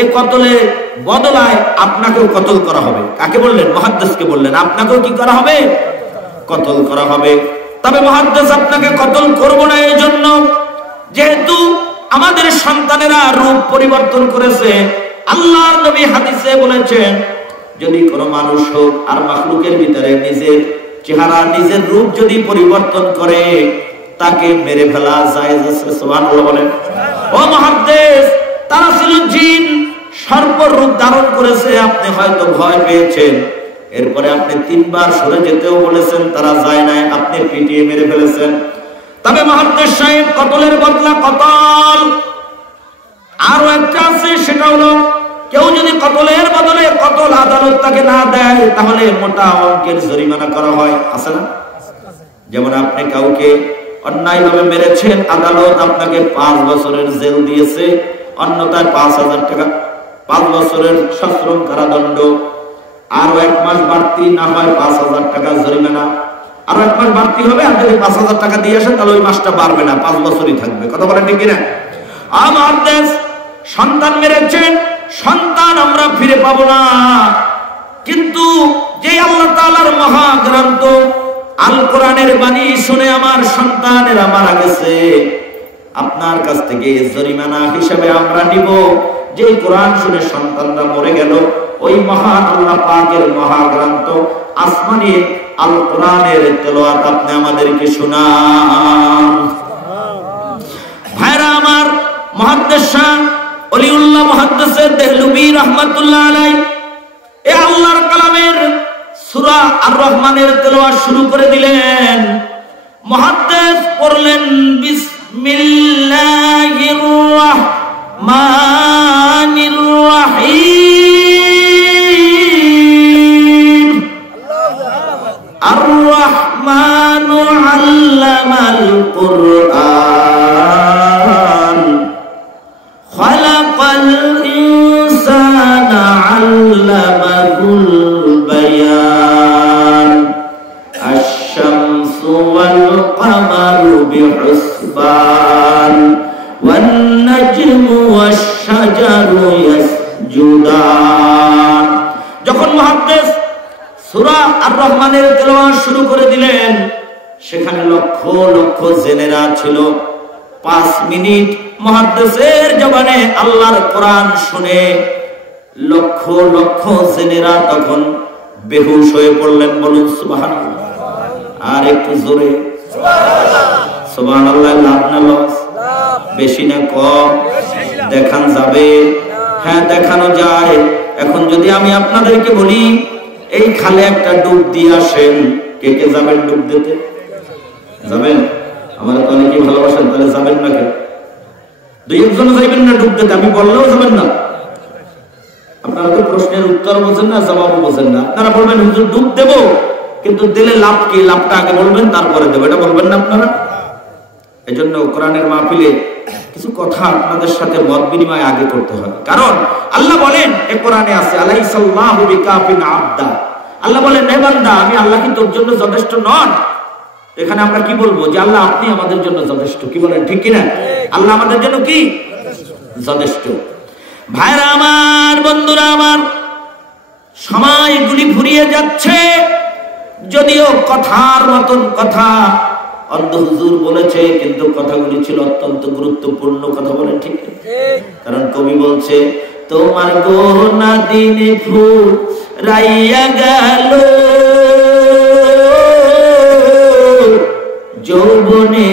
এই কতলের বদলায় আপনাকেও কতল করা হবে। কাকে বললেন? মুহাদ্দিসকে বললেন আপনাকেও কি করা হবে? কতল করা হবে। তবে মুহাদ্দিস আপনাকে কতল করব না এই জন্য, যেহেতু আমাদের সন্তানেরা রূপ পরিবর্তন করেছে। আল্লাহর নবী হাদিসে বলেছেন, যদি কোনো মানুষ হোক আর মাখলুকের ভিতরে নিজের চেহারা নিজের রূপ যদি পরিবর্তন করে তাকে মেরে ফেলা জায়েজ আছে। সুবহানাল্লাহ বলেন। ও মুহাদ্দিস, তারা ছিল জিন, সর্প রূপ ধারণ করেছে, আপনি হয়তো ভয় পেয়েছেন, এরপরে আপনি 3 বার সরে যেতেও বলেছেন, তারা যায় নাই, আপনি পিটিয়ে মেরে ফেলেছেন। তবে মুহাদ্দিস সাহেব, কতলের বদলা কতল। আরো একটা আছে, সেটা হলো কেউ যদি কতলের বদলে কতল আদালত তাকে না দেয় তাহলে মোটা অঙ্কের জরিমানা করা হয়, আছে না? যেমন আপনি কাউকে অন্যায়ভাবে মেরেছেন, আদালত আপনাকে 5 বছরের জেল দিয়েছে, অন্যথায় 5000 টাকা, 5 বছরের সশ্রম কারাদণ্ড, আরো 1 মাস বাড়তি না হয় 5000 টাকা জরিমানা, আরো 1 মাস বাড়তি হবে। আর যদি 5000 টাকা দিয়ে আসেন তাহলে ওই মাসটা বাড়বে না, 5 বছরই থাকবে। কথা বলেন ঠিক কিনা? আমার দেশ সন্তান মেরেছেন, সন্তান আমরা ফিরে পাবো না, কিন্তু যে আল্লাহ তাআলার মহাগ্রন্থ আল কোরআনের বাণী শুনে আমার সন্তানেরা মারা গেছে, আপনার কাছ থেকে জরিমানা হিসেবে আমরা নিব। যে কোরআন শুনে সন্তানরা মরে গেল, ওই মহান আল্লাহ পাকের মহাগ্রন্থ আসমানি আল কোরআনের তেলাওয়াত আপনি আমাদেরকে শোনান। ভাইরা আমার, মুহাদ্দিস শাহ ওলিউল্লাহ মুহাদ্দিস দেহলভী রাহমাতুল্লাহ আলাইহি এই আল্লাহর কালামের সূরা আর রহমানের তেলাওয়াত শুরু করে দিলেন। মুহাদ্দিস পড়লেন, বিসমিল্লাহির রাহমানির রাহিম। আর রহমানু আল্লামাল কুরআন খালাকাল ইনসানা আল্লামাহুল বায়ান। আশ-শামসু ওয়াল কামারু বিহুসবান ওয়ান নাজমু ওয়াশ-শাজারু ইয়াসজুদান। যখন মুহাদ্দিস সূরা আর রহমানের তেলাওয়াত শুরু করে দিলেন, সেখানে লক্ষ লক্ষ জেনেরা ছিল। 5 মিনিট মুহাদ্দিসের জবানে আল্লাহর কোরআন শুনে লক্ষ লক্ষ জেনেরা তখন বেহুশ হয়ে পড়লেন। বলুন সুবহানাল্লাহ। আর একটু জোরে সুবহানাল্লাহ। সুবহানাল্লাহ। লাভ না লস? বেশি না কম? দেখান যাবে? হ্যাঁ, দেখানো যায়। এখন যদি আমি আপনাদেরকে বলি এই খালে একটা ডুব দিয়ে আসেন, কে কে যাবেন ডুব দিতে? যাবেন? আমার তো অনেকেই ভালোবাসেন, তাহলে যাবেন না কেন? 2-1 যাইবেন না ডুব দিতে? আমি বললেও যাবেন না? আপনারা তো প্রশ্নের উত্তর বোঝেন না, জবাবও বোঝেন না। আপনারা বলবেন হুজুর ডুব দেবো, কিন্তু দিলে লাভ কি? লাভটা আগে বলবেন, তারপরে দেবো, এটা বলবেন না আপনারা? এই জন্য কোরআনের মাহফিলে কিছু কথা আপনাদের সাথে মত বিনিময় আগে করতে হয়। কারণ আল্লাহ বলেন, এ কোরআনে আছে, আলাইসাল্লাহু বিকাফিন আবদা। আল্লাহ বলেন, হে বান্দা, আমি আল্লাহ কি তোর জন্য যথেষ্ট নন? এখানে আমরা কি বলবো? যে আল্লাহ আপনি আমাদের জন্য যথেষ্ট। কি বলেন, ঠিক কিনা? আল্লাহ আমাদের জন্য কি যথেষ্ট। ভাইরা আমার, বন্ধুরা আমার, সময়গুলি ফুরিয়ে যাচ্ছে। যদিও কথার মতন কথা অন্ধ হুজুর বলেছে, কিন্তু কথাগুলি ছিল অত্যন্ত গুরুত্বপূর্ণ। কথা বলেন ঠিক? কারণ কবি বলছে, তোমার গোনা দিনে ফুরাইয়া গেল, যৌবনে